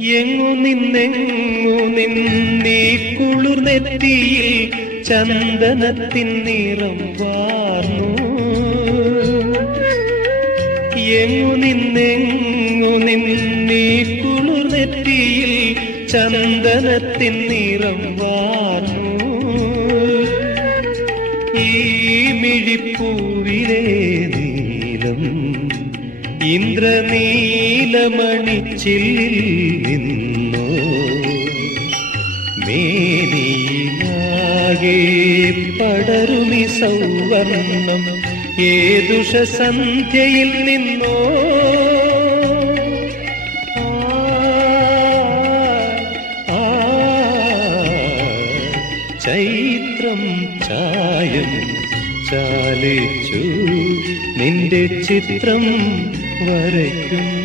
എങ്ങു നിന്നീ കുളിർനെറ്റിയിൽ ചന്ദനത്തിൻ നിറം വാർന്നു. എങ്ങു നിന്നീ കുളിർനെറ്റിയിൽ ചന്ദനത്തിൻ നിറം വാർന്നു. ഈ മിഴിപ്പൂവിലെ നീലം ഇന്ദ്രനീലമണിച്ചില്ലിൽ നിന്നോ മേനിയിലാകെ പടരുമി സൗവർണം ഏതുഷ സന്ധ്യയിൽ നിന്നോ. ചൈത്രം ചായം ചാലിച്ചു നിന്റെ ചിത്രം വരയ്ക്കുന്നു.